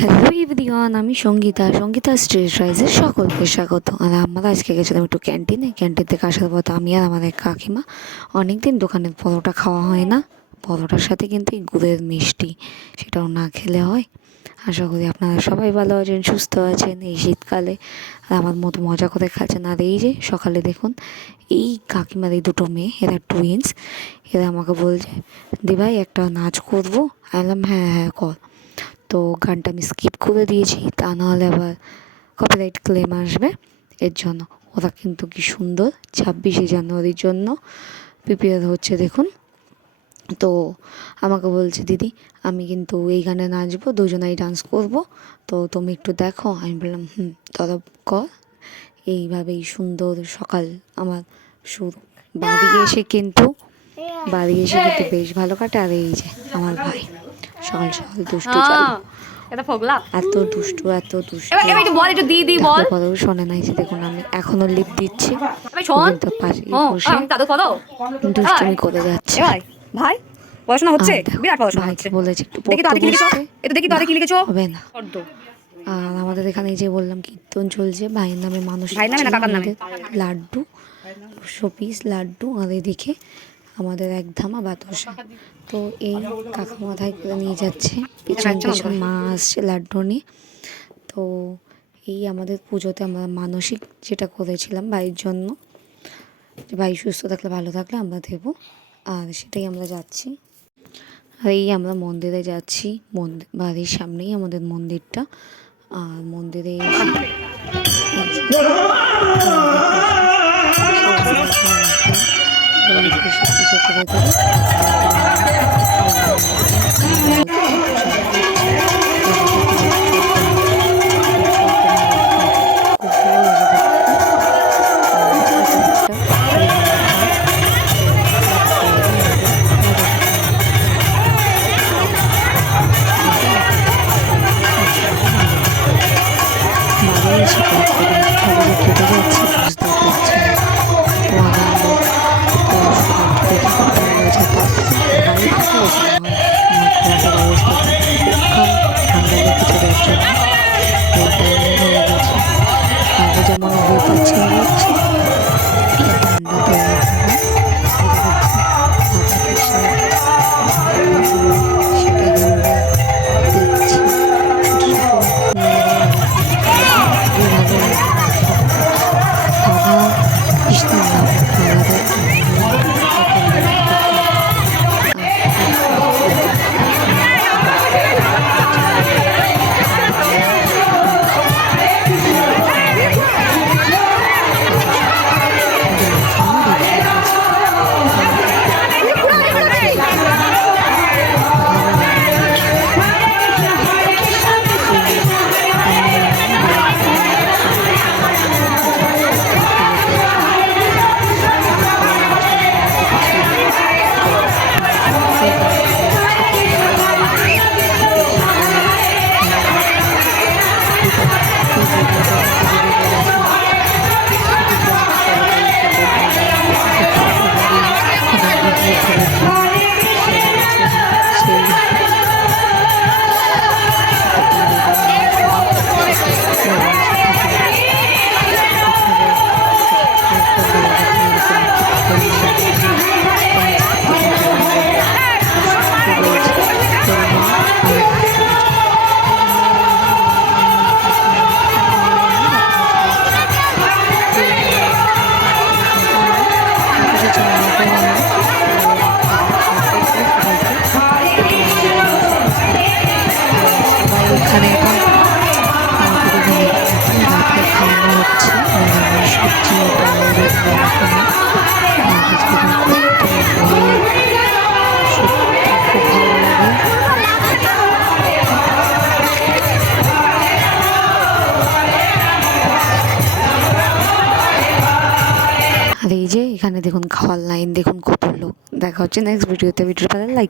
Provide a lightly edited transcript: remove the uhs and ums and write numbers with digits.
Hello everyone, আমি Sangeeta street রাইজের সকলকে স্বাগত। আর আমরা আজকে গেছিলাম একটু ক্যান্টিন থেকে আসার পথে আমি আর আমাদের কাকিমা অনেকদিন দোকানের পরোটা খাওয়া হয় না। পরোটার সাথে কিন্তু এই গুড়ের মিষ্টি, সেটাও না খেলে হয়। আশা করি আপনারা সবাই ভালো আছেন, সুস্থ আছেন এই শীতকালে, আর আমার মতো মজা করে খাচ্ছেন। আর এই যে সকালে দেখুন এই কাকিমার এই দুটো মেয়ে, এরা টুইন্স, এরা আমাকে বলছে দিভাই একটা নাচ করবো। আমি বললাম হ্যাঁ হ্যাঁ কর। তো গানটা আমি স্কিপ করে দিয়েছি, তা নাহলে আবার কপিরাইট ক্লেম আসবে। এর জন্য ওরা কিন্তু কি সুন্দর 26শে জানুয়ারির জন্য প্রিপেয়ার হচ্ছে দেখুন। তো আমাকে বলছে দিদি আমি কিন্তু এই গানে নাচবো, দুজনাই ডান্স করব, তো তুমি একটু দেখো। আমি বললাম তোরা কর। এইভাবেই সুন্দর সকাল আমার শুরু। বাড়ি এসে কিন্তু বেশ ভালো কাটে। আর এই যে আমার ভাই সকাল সকাল দুষ্টু চালু, পরেও শোনে নাই। যে দেখুন আমি এখনো লিপ দিচ্ছি, কিন্তু পাশে বসে দুষ্টুমি করে যাচ্ছে। ভাই পড়াশোনা হচ্ছে, বিরাট পড়াশোনা ভাইকে হচ্ছে। বলেছি একটু দেখি তো আগে কি লিখেছো, এটা দেখি তো আগে কি লিখেছো। হবে না। আর আমাদের এখানে যে বললাম কীর্তন চলছে, ভাইয়ের নামে মানুষ, ভাইয়ের নামে না কাকার নামে? লাড্ডু 100 পিস লাড্ডু, আর এদিকে আমাদের এক ধামা বাতাসা। তো এই কাকা মাথায় করে নিয়ে যাচ্ছে, পিছন পিছন মা আসছে লাড্ডু নিয়ে। তো এই আমাদের পুজোতে আমরা মানসিক যেটা করেছিলাম ভাইয়ের জন্য, যে ভাই সুস্থ থাকলে ভালো থাকলে আমরা দেবো, আর সেটাই আমরা যাচ্ছি। আর এই আমরা মন্দিরে যাচ্ছি, বাড়ির সামনেই আমাদের মন্দিরটা। আর মন্দিরে এসে পুজো করে দেবে। যেমন হচ্ছে এখানে এখন রাতে খাওয়ানো হচ্ছে সবজি, খুব ভালো লাগে। আর এই যে এখানে দেখুন খাওয়ার লাইন, দেখুন কত লোক। দেখা হচ্ছে নেক্সট ভিডিওতে। ভিডিওটা লাইক